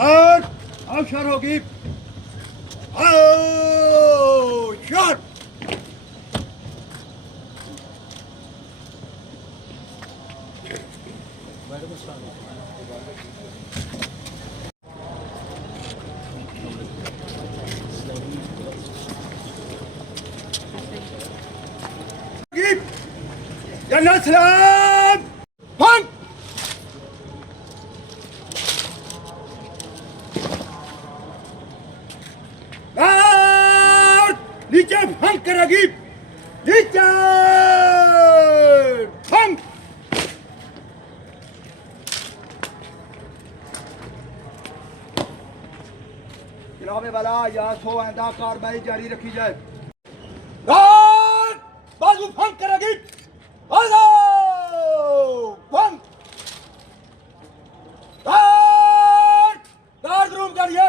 और अवसर होगी शॉट जनरल सलाम फंक नीचे फंक करेगी नीचे फंक जनाबे वाला या सो आइंदा कार्रवाई जारी रखी जाए बाजू फंक करेगी फंक गार्ड रूम जाइए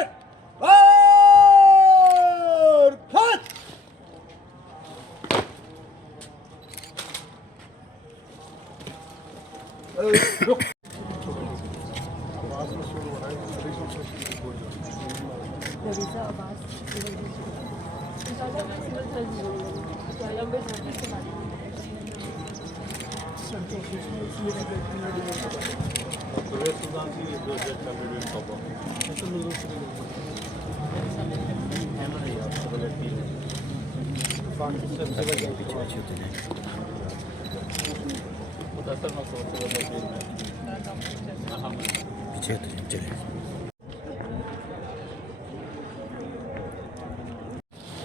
रुक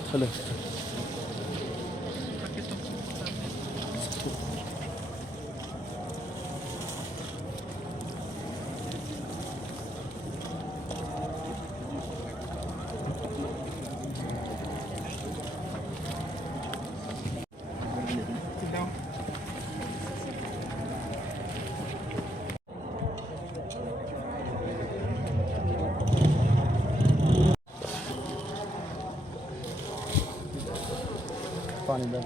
चलो पानी दे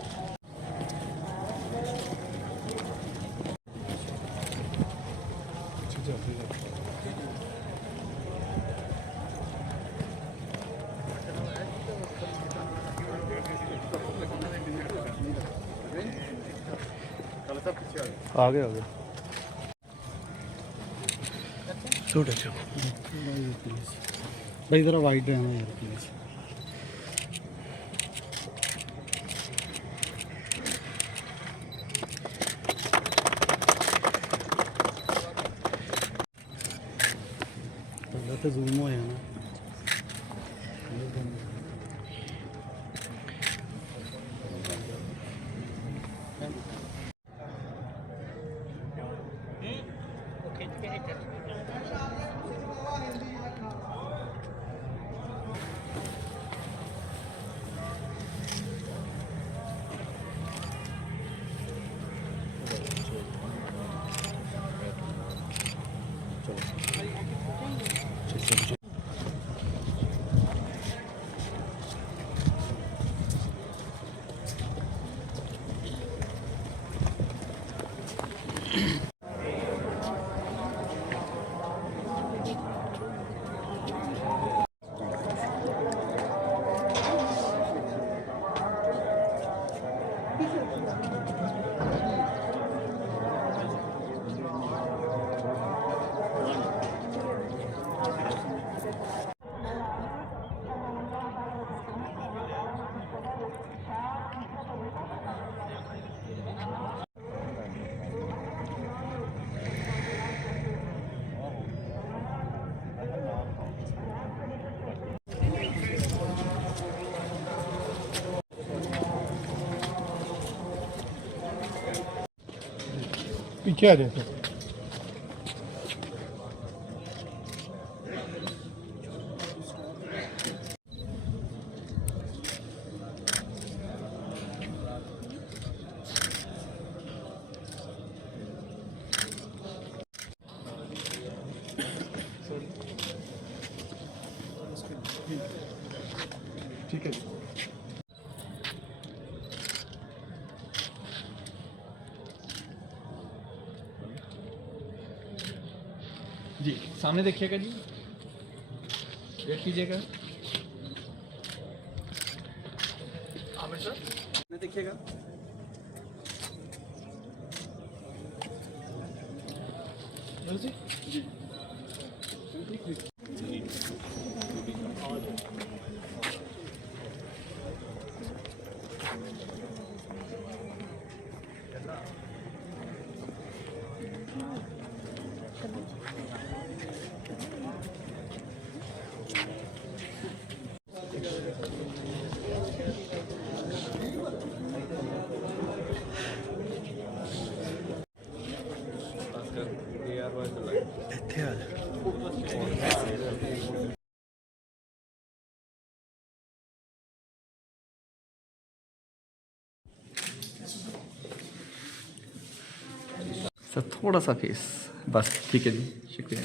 आ गए शूट अच्छा भाई ज़रा वाइड रहना यार प्लीज़ तो जूम हो जाना पीछे आ जाए ठीक है जी सामने देखिएगा जी चेक कीजिएगा आमिर सर ने देखिएगा जी ਇੱਥੇ ਆ ਜਾ सर थोड़ा सा फेस बस ठीक है जी शुक्रिया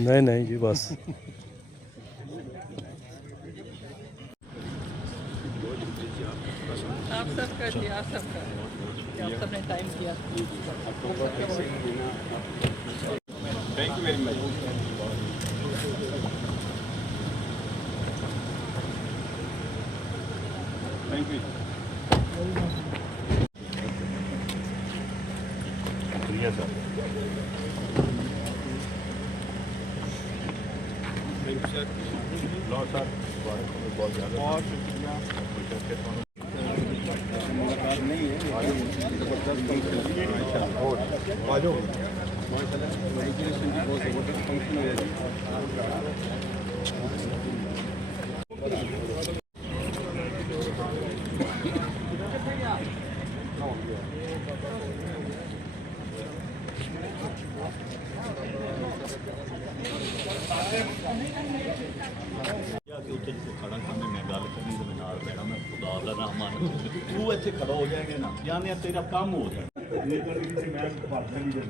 नहीं नहीं जी बस आप सबका जी आप सबका आप सबने टाइम किया Thank you very much. Thank you. शुक्रिया सर लो सर बहुत ज़्यादा बहुत शुक्रिया मुलाकात नहीं है अच्छा और आ जाओ माइग्रेशन की बहुत ज़बरदस्त फंक्शन है ਉੱਥੇ ਜਿੱਥੇ ਖੜਾ ਸਾਹਮਣੇ ਮੈਂ ਗੱਲ ਕਰਨੀ ਤੇ ਮੈਂ ਨਾਲ ਬੈਠਾ ਮੈਂ ਖੁਦਾ ਦਾ ਨਾਮ ਮੰਨ ਤੂੰ ਇੱਥੇ ਖੜਾ ਹੋ ਜਾਏਗਾ ਨਾ ਜਾਣੇ ਤੇਰਾ ਕੰਮ ਹੋ ਜਾਣਾ ये तो किसी मैच भारत में नहीं